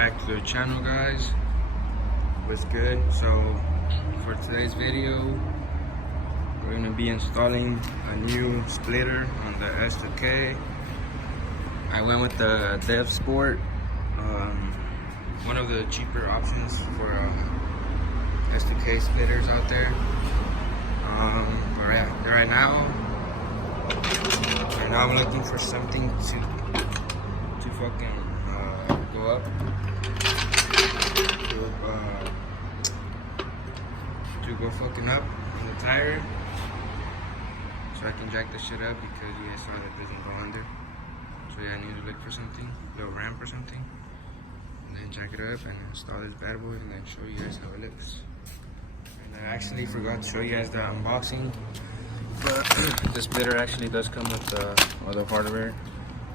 back to the channel, guys. What's good? So for today's video, we're gonna be installing a new splitter on the S2000. I went with the Dev Sport, one of the cheaper options for S2000 splitters out there. But right now I'm looking for something to fucking go up, to go fucking up in the tire, so I can jack the shit up, because you guys saw that doesn't go under. So yeah, I need to look for something, a little ramp or something, and then jack it up and install this bad boy, and then show you guys how it looks. And I actually forgot to show you guys the unboxing, but the splitter actually does come with all the hardware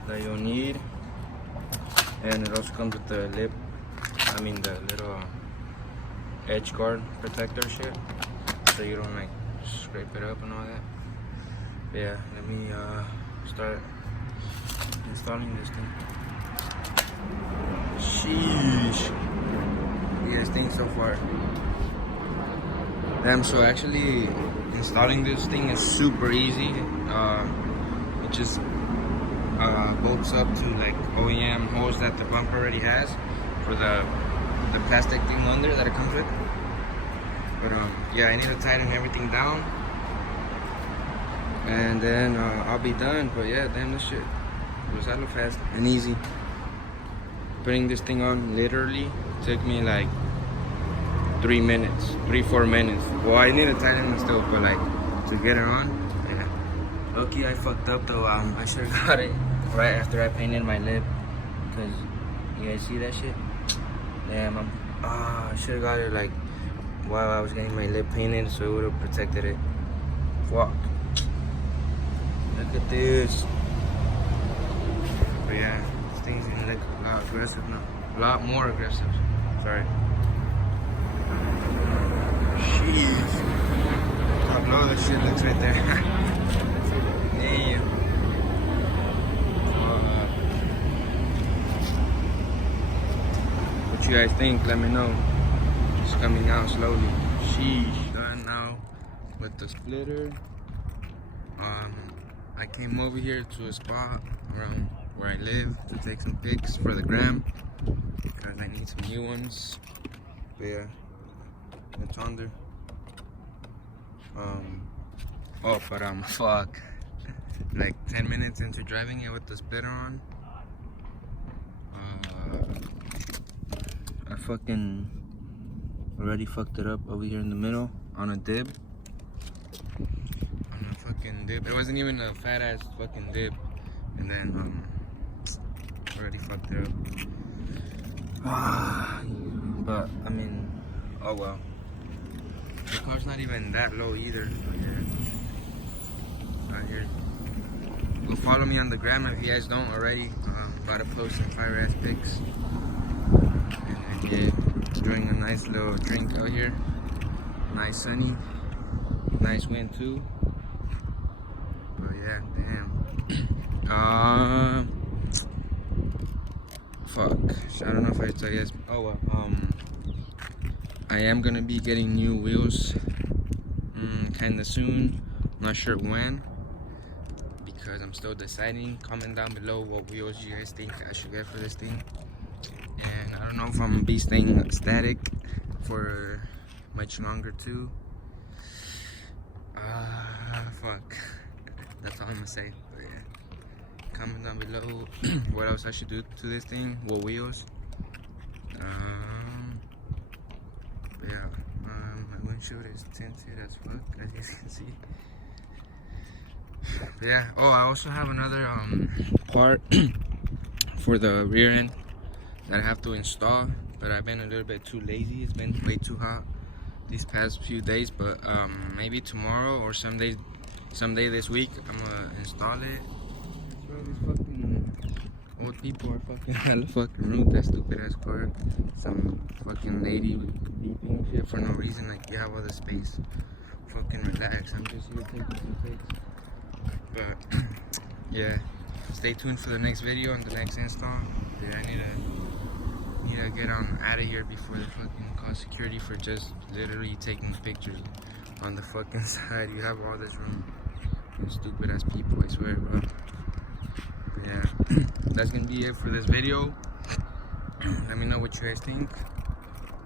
that you'll need, and it also comes with the lip, the little edge guard protector shit, so you don't like scrape it up and all that. But yeah, let me start installing this thing. Sheesh. What do you guys think so far? Damn, so actually installing this thing is super easy. It just bolts up to like OEM holes that the bumper already has for the plastic thing under that it comes with. But yeah, I need to tighten everything down, and then I'll be done. But yeah, damn, this shit was hella fast and easy. Putting this thing on literally took me like 3 minutes, 3-4 minutes. Well, I need to tighten it still, but like to get it on, yeah. Lucky I fucked up though. I should have got it right after I painted my lip, because you guys see that shit? Damn, I should have got it like while I was getting my lip painted, so it would have protected it. Fuck. Look at this. But yeah, this thing's gonna look a lot aggressive now. A lot more aggressive. Sorry. Jeez. How low that shit looks right there. Damn. What you guys think? Let me know. It's coming out slowly. Sheesh. Done now with the splitter. I came over here to a spot around where I live to take some pics for the gram, because I need some new ones. But yeah, it's under. Fuck. Like 10 minutes into driving it with the splitter on, I fucking already fucked it up over here in the middle on a dip. On a fucking dip. It wasn't even a fat ass fucking dip, and then already fucked it up. But oh well. The car's not even that low either. So yeah. Right here. Go follow me on the gram if you guys don't already. About to post some fire ass pics. And yeah, enjoying a nice little drink out here. Nice sunny. Nice wind too. But yeah, damn. Fuck. I don't know if I tell you guys. Oh well. I am gonna be getting new wheels kinda soon. Not sure when, because I'm still deciding. Comment down below what wheels you guys think I should get for this thing. And I don't know if I'm gonna be staying static for much longer too. Fuck. That's all I'm gonna say. But yeah, comment down below what else I should do to this thing, what wheels. But yeah, my windshield is tinted as fuck, as you can see. But yeah, I also have another part for the rear end that I have to install, but I've been a little bit too lazy. It's been way too hot these past few days, but maybe tomorrow or someday this week I'm gonna install it. Bro, these fucking old people are hella fucking rude. That stupid ass car. Some fucking lady beeping shit for no reason. Like, you have all the space. Fucking relax. I'm just here taking some pics. But yeah, stay tuned for the next video and the next install. Yeah, I need need to get on out of here before they fucking call security for just literally taking pictures on the fucking side. You have all this room. You stupid ass people, I swear, bro. But yeah, that's gonna be it for this video. Let me know what you guys think.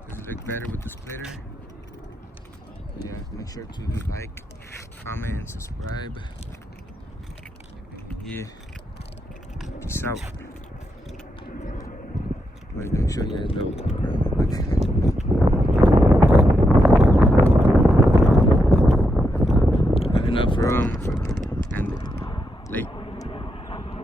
Does it look better with the splitter? But yeah, make sure to like, comment, and subscribe. Yeah, peace out. Wait, let me show you guys the enough for